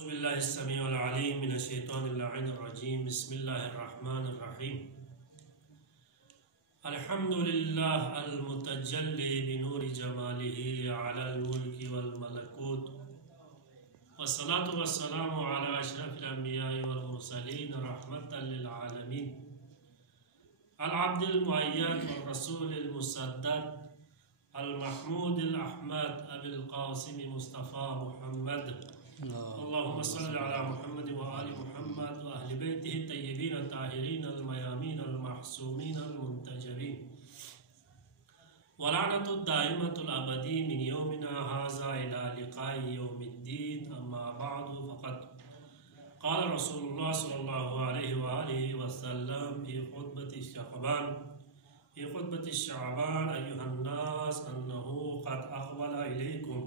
बिस्मिल्लाहिस्समीउल-अलीम मिनश-शैतानिर-रजीम बिस्मिल्लाहिर-रहमानिर-रहीम अल्हम्दुलिल्लाह अल-मुतजल्ली बिनूरि जमालिही अलल मुल्की वल मलकूत वस्सलातु वस्सलामु अला अशरफिल अंबिया'i वल मुरसलीन रहमतल लिल आलमीन अल-अब्दिल मुअय्यद व रसूलिल मुसद्दद अल-महमूदिल अहमद अबिल क़ासिम मुस्तफ़ा मुहम्मद अल्लाहुम्मा सल्लि अला मुहम्मद व आलि मुहम्मद व अहलि बैतिहि तय्यबीन ताहिरीन अल-मयामीन अल-महसूमीन अल-मुंतजबीन व लअनतु दाइमतुल अबदी मिन यौमिना हाज़ा इला लिक़ाइ यौमिद्दीन अम्मा बअदु फ़क़द क़ाल रसूलुल्लाह सल्लल्लाहु अलैहि व आलिहि व सल्लम फ़ी ख़ुतबति शअबान अय्युहन नास अन्नहु क़द अक़बला इलैकुम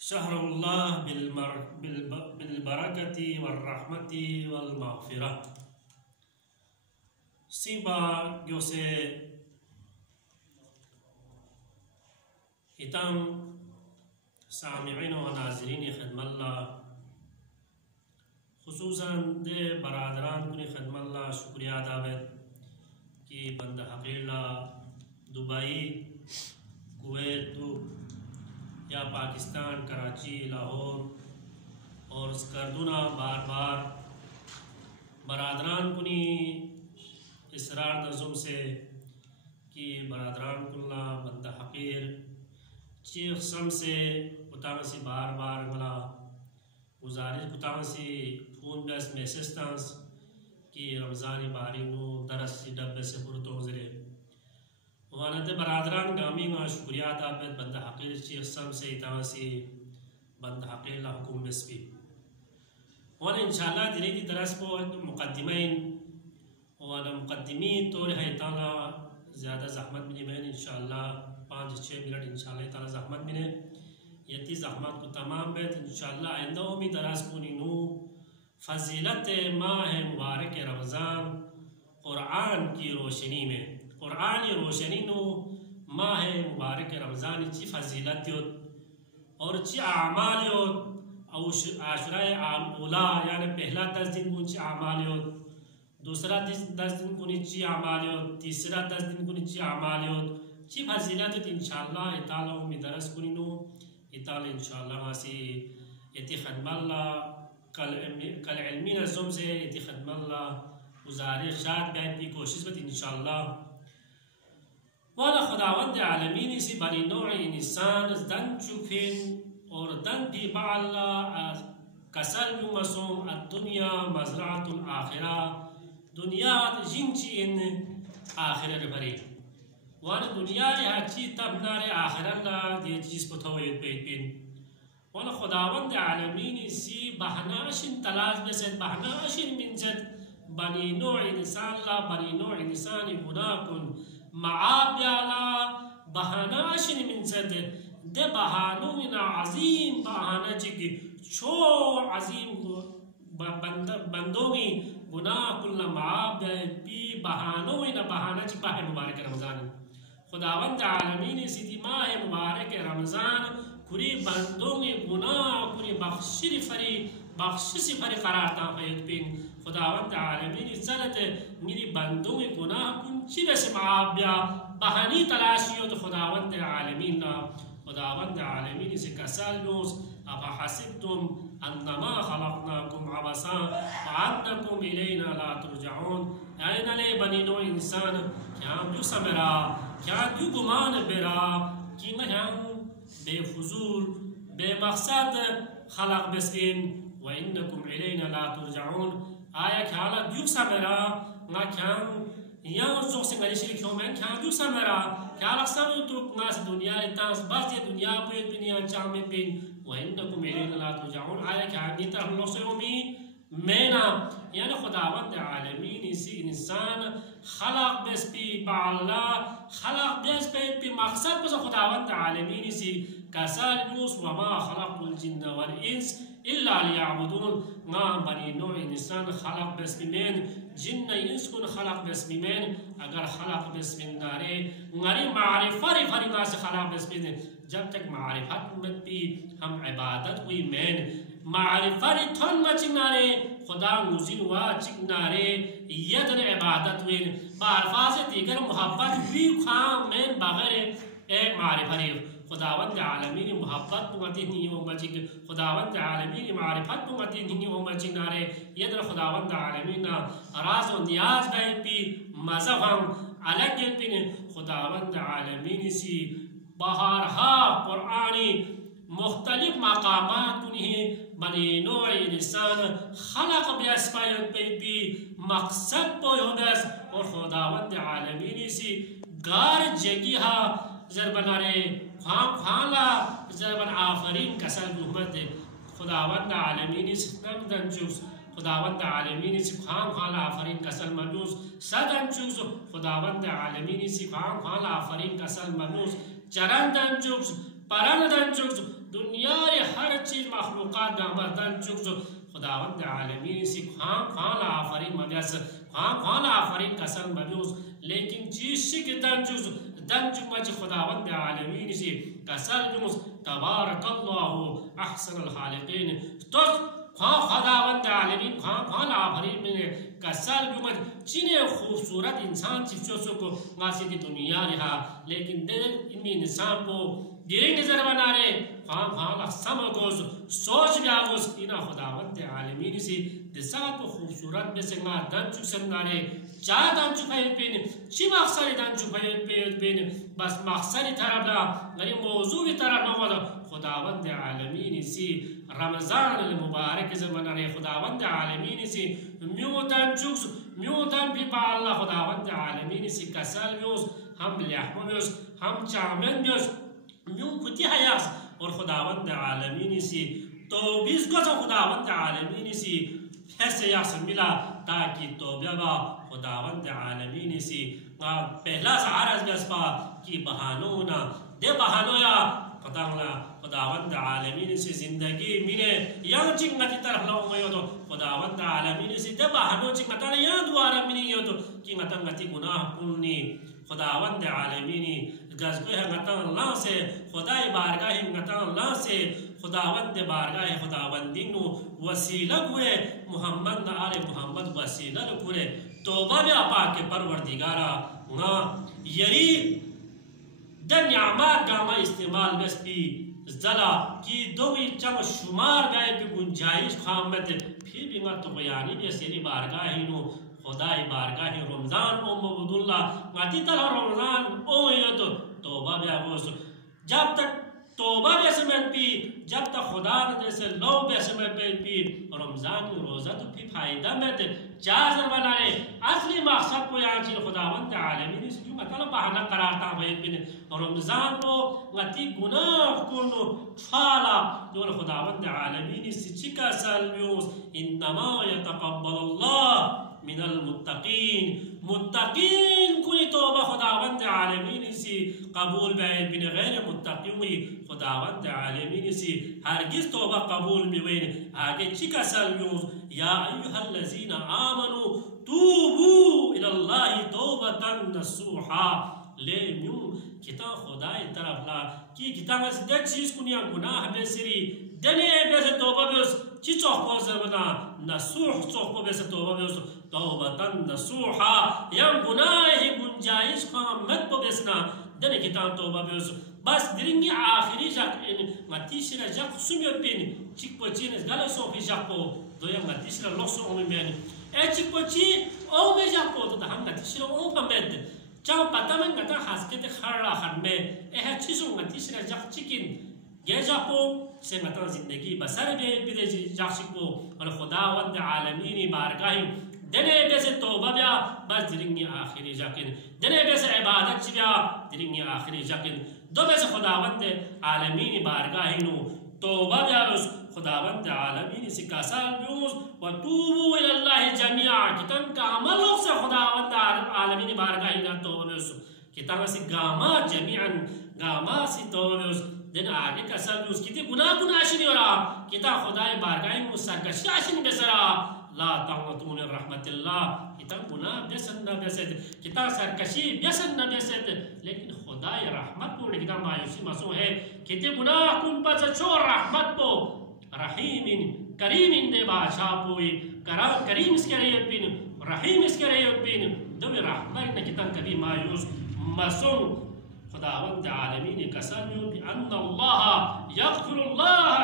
शहरुल्लाह बिल-बरकति वल-रहमति वल-मग़फ़िरह। Siba gyose itam सामिईन व नाज़रीन ख़िदमल्ला खुसूसन दे बरादरान कुनी ख़िदमल्ला शुक्रिया दावत कि बंद हक़ीला दुबई कुवैत या पाकिस्तान कराची लाहौर और स्कर्दुना बार बार बरादरान कुनी इसरार नज़ुम से कि बरादरान कुल्ला बंद हक़ीर चीख सम से उतासी बार बार मला गुजारिश कुतासी फ़ोन बेस मैसेज कि रमज़ानी बारीनू दरस डब्बे से पुरतो ज़रे वानते बरादरान गामी मा शुक्रिया दाबत बंद हक़ीर चीख सम से इतासी बंद हक़ीला हुकुम बिस्पी वान इंशाअल्लाह दिने दी दरस को मुक़द्दिमीन वाला मुक़द्दिमी तौर है ताला ज़्यादा ज़हमत मिली मैं इंशाअल्लाह 5-6 मिनट इंशाअल्लाह ताला ज़हमत मिले यती ज़हमत को तमाम बैत इंशाअल्लाह आइंदा भी दरस को नीनू फ़ज़ीलत माह मुबारक रमज़ान क़ुरआन की रोशनी में क़ुरआन की रोशनी नो माह मुबारक रमज़ान ची फ़ज़ीलत योत और ची आमाल योत आशुराए आमूला यानी पहला 10 दिन को ची आमाल योत दूसरा 10 दिन को ची आमाल योत तीसरा 10 दिन को ची आमाल योत ची फ़ज़ीलत इंशाअल्लाह इताला उम्मीद दरस को नीनू इताला इंशाअल्लाह मासी यती ख़िदमल्ला कल इल्मी नज़ुम से यती ख़िदमल्ला गुज़ारिशात बैन की कोशिश बत इंशाअल्लाह वाला खुदावंद आलमीन इसी बनी नौअ इंसान दन चुफिन और दन भी बाला कसल मसूम दुनिया मज़रातुल आखिरा दुनिया जिंची इन आखिरत भरी वाला दुनिया हाची तब नारे आखिरल्ला दे चीज़ पथोए पेट वाला खुदावंद आलमीन इसी बहनाशिन तलाश बसे बहनाशिन मिनजत बनी नौअ इंसान ला बनी नौअ इंसान गुनाकुन माब याला बहानाशिन मिन सद दे बहानों ना अजीम बहाना चिकी छो अजीम बंदों की गुनाह कुल्ला माब भी बहानों ना बहाना चिक माह मुबारक रमज़ान खुदावंद आलमीन इसी माह मुबारक रमज़ान कुरी बंदों की गुनाह कुरी बख्शिश फरी करार ता फैद पिन खुदावंद आलमीन इज़्ज़त मेरी बंदों के गुनाह कुंची वैसे माब्या बहानी तलाशियो तो खुदावंद आलमीन इसे कसल नोस अफा हसिबतुम अन्नमा खलक़नाकुम अबसा व अन्नकुम इलैना ला तुरजऊन ऐन ले बनी नो इंसान क्या दु समरा क्या दु गुमान बेरा कि मैं बेफुजूल बेमकसद खलक बस्किन व इन्नकुम इलैना ला तुरजऊन आया ख्याला दुख समरा ना क्या या जो से गली से क्यों मैं क्या दुख समरा क्या लक्ष्य तो नास दुनिया इतास बस ये दुनिया पे दुनिया चामे पिन व इन्नकुम इलैना ला तुरजऊन आया क्या नी तरह लोग से उम्मीद मैना यानी खुदावंद आलमीन इसी इंसान खलक बस पी बाला खलक बस पे मकसद बस खुदावंद आलमीन इसी कसर यूस व मा खलक़ुल जिन्ना वल इंस इल्ला लियअबुदून ना बनी नौ इंसान खलक बस बिमेन जिन्न इंस कुन खलक बस बिमेन अगर खलक बस बिन नारे ngari मारिफत फरिदा से खलक बस बिन जब तक मारिफत मत भी हम इबादत हुई मैन معرفت تن مچناره خدا موزین و چکناره یدن عبادت وین با الفاظ دیگر محبت وی خام من بغیر معرفت خداوند عالمین محبت بمتی نہیں ہو مچک خداوند عالمین معرفت بمتی نہیں ہو مچناره یدن خداوند عالمین راز و نیاز بین پی مذہب ہم الگ پین خداوند عالمین سی بہارہا قرآنی مختلف مقامات انہیں بنی نوع انسان خلق بیاسپایت پی مقصد پویو بیس اور خداوند عالمین سی گار جگی ہا زربنارے خوالا زربن آفرین کسل محمد خداوند عالمین سی نمدن چوس خداوند عالمین سی خوالا آفرین کسل منوس صدن چوس خداوند عالمین سی خوالا آفرین کسل منوس چرندن چوس پرندن چوس دنیا ہر چیز مخلوقات دامدن چوس خداوند عالمین سی خوالا آفرین مبیس خوالا آفرین کسل منوس لیکن چیز شک دن چوس دن چمچ خداوند عالمین سی کسل جمس تبارک اللہ احسن الخالقین تو خداوند عالمین خوالا آفرین میں کسل جمچ چینے خوبصورت انسان چفچوسو کو ماسی کی دنیا رہا لیکن دل انمی انسان کو گیری نظر بنانے خوالا سمگوز سوچ بیاغوز اینا خداوند عالمین سی دسات و خوبصورت میں سے ماں دن چک سنگانے چاہ دن چکھائیں پین چی مقصری دن چکھائیں پین بس مقصری طرف دا غری موضوعی طرف نوضا خداوند عالمین سی رمضان المبارک زمانہ رہے خداوند عالمین سی میوتن چکس میوتن بھی پا اللہ خداوند عالمین سی کسل بیوز ہم لحم بیوز ہم چامن بیوز میو کتی حیاس اور خداوند عالمین سی توبیز کو خداوند عالمین سی حیث یاس ملا تاکہ توبہ با خداوند عالمین سی پہلا سعارز بیسپا کی بہانونا دے بہانو یا خداوند عالمین سی زندگی مینے یوں چنگتی طرف لوں گئے تو خداوند عالمین سی دے بہانو چنگتا یا دوارا منی گئے تو کی مطنگتی گناہ کننی خداوند عالمینی گزگوہ غطان اللہ سے خدای بارگاہ غطان اللہ سے خداوند بارگاہ خداوندینو وسیلہ ہوئے محمد آل محمد وسیلہ لکھوئے توبہ بیا پاک پروردگارا یری دن نعمات گاما استعمال بس پی زلا کی دوی چم شمار گئے پی گنجائش خامت پھر بھی مت بیانی بیا سیری بارگاہینو خدای بارگاہ رمضان عبد اللہ غاتی طرح رمضان تو توبہ بیا گوسو جب تک توبہ بیا سمت پی جب تک خدا نے سے لو بیا سمت پی رمضان روزہ تو پی فائدہ میں دے جازر بنانے اصلی مقصد کو یہاں چیل خداوند عالمین اس لیے مطلب بہانہ قرارتا ہوئے پی رمضان کو غاتی گناہ کنو چھالا جو خداوند عالمین اس چکا سالمیوس انما یتقبل اللہ من المتقین متقین کوئی توبہ خداوند عالمین سی قبول بین غیر متقین خداوند عالمین سی ہرگز توبہ قبول بین آگے چکا سلمیوز یا ایوہا الذین آمنوا توبوا الاللہ توبتا نصوحا لے میو کتا خدای طرف لا کی کتا میں دے چیز کنیا گناہ بے سری دنے بے سے توبہ بیوز چی چوخ پوزر بنا نصوح چوخ پو بے سے توبہ بیوز توبتا نصوحا یا گناہ گنجائش خامت پو بیسنا دنے کتا توبہ بیوز بس درنگی آخری جاک متیشنا جاک سمیو پین چک پو چینس گلو سوفی جاک پو دویا متیشنا لوسو اومی بیانی اے چک پو چی اومی جاک پو تو ہم متیشنا اوم پا مد چاو پتا من گتا حسکت خرلا خرمے اے چیزو متیشنا جاک چکن گے جاک پو سے مطلب زندگی بسر بیدے جاک چک پو اور خداوند عالمینی بارگاہی دنے بیسے توبہ بیا بس درنگی آخری جاکن دنے بیسے عبادت چی بیا درنگی آخری جاکن دو بیسے خداوند عالمینی بارگاہینو توبہ بیا بس خداوند عالمینی سکاسال بیوز و توبو الاللہ جميعا کتن کا عمل ہو سے خداوند عالمینی بارگاہینا توبہ بیوز کتن سی گاما جميعا گاما سی توبہ بیوز دن آگے کسال بیوز کتی گناہ شنی ہو رہا کتا خدای بارگاہین مسرگشی آشنی بسرا لا تقنطون رحمت اللہ کتا گناہ بیسن نہ بیسد کتا سرکشی بیسن نہ بیسد لیکن خدای رحمت کو کتا مایوسی مسو ہے کتے گناہ کن پس چور رحمت کو रहीमिन करीमिन दे बादशाह पोई करीम इसके रैयत बिन रहीम इसके रैयत बिन दम रहमत न कितन कभी मायूस मसूम खुदावंद आलमीन कसम bi anna Allah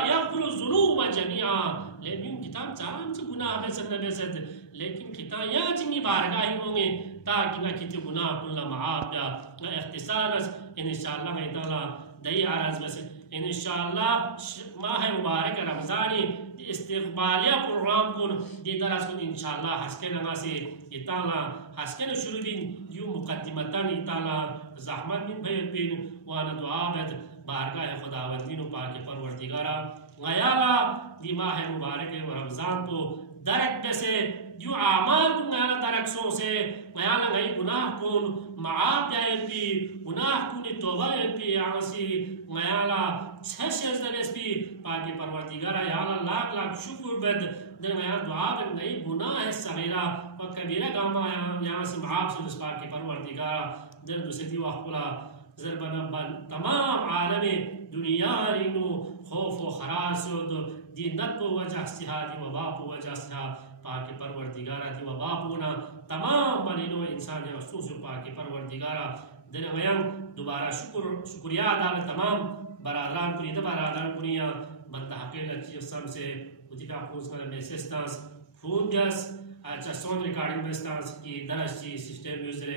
yaghfiru dhunuba jami'a लेकिन किताब चांद से गुनाह बेसद लेकिन किताब या जिनी बारगाह होंगे ताकि ना किते गुनाह कुल्ला माफ या इख्तिसारस इंशाअल्लाह ताला दई आराज में से इंशाअल्लाह माह मुबारक रमजानी इस्तिकबालिया प्रोग्राम को दे दराज को इंशाअल्लाह हस्के नगा से इताला हस्के न शुरू बिन यू मुकद्दिमतन इताला ज़हमत बिन बिन वाना दुआ बद बारगाह खुदावंदी पाक परवरदिगारा गयाला दी माह मुबारक रमजान को दरक से यू आमाल को गयाला दरक सो से गयाला गई गुनाह को माफ जाए पी गुनाह को ने तौबा पी आसी गयाला छह दरस पी पाक परवरदिगारा याला लाख लाख शुक्र बद दे गया दुआ बन गई गुनाह है सगीरा व कबीरा गामा यहाँ से माफ से उस पाक के परवरदिगारा दर दुसती वाखुला ज़रबन तमाम आलम दुनिया रिनो खौफ व खरास दीनत को वजह से दी वबा को वजह से पाक परवरदिगारा दी वबा पुना तमाम मरीनो इंसान अफसोस पाक परवरदिगारा दिन गया दोबारा शुक्रिया अदा तमाम बरादरान कुनी बरादरान कुनिया बंदा हकेल सम से उदिका पूछ कर मेसेस्टांस फूंडस अच्छा सोन रिकॉर्डिंग मेस्टांस की दरस की सिस्टम यूजर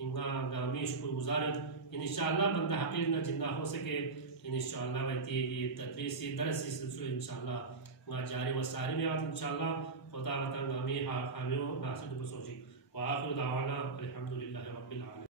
इंगा गामीश को गुजारत इंशाअल्लाह बंदा हकीर न जिंदा हो सके इंशाअल्लाह वती ये तदरीसी दरसी सिलसिला इंशाअल्लाह वा जारी व सारी में इंशाअल्लाह खुदा वतन गामी हामियो नासिर बसोजी व आखिर दावाना अल्हम्दुलिल्लाह रब्बिल आलमीन।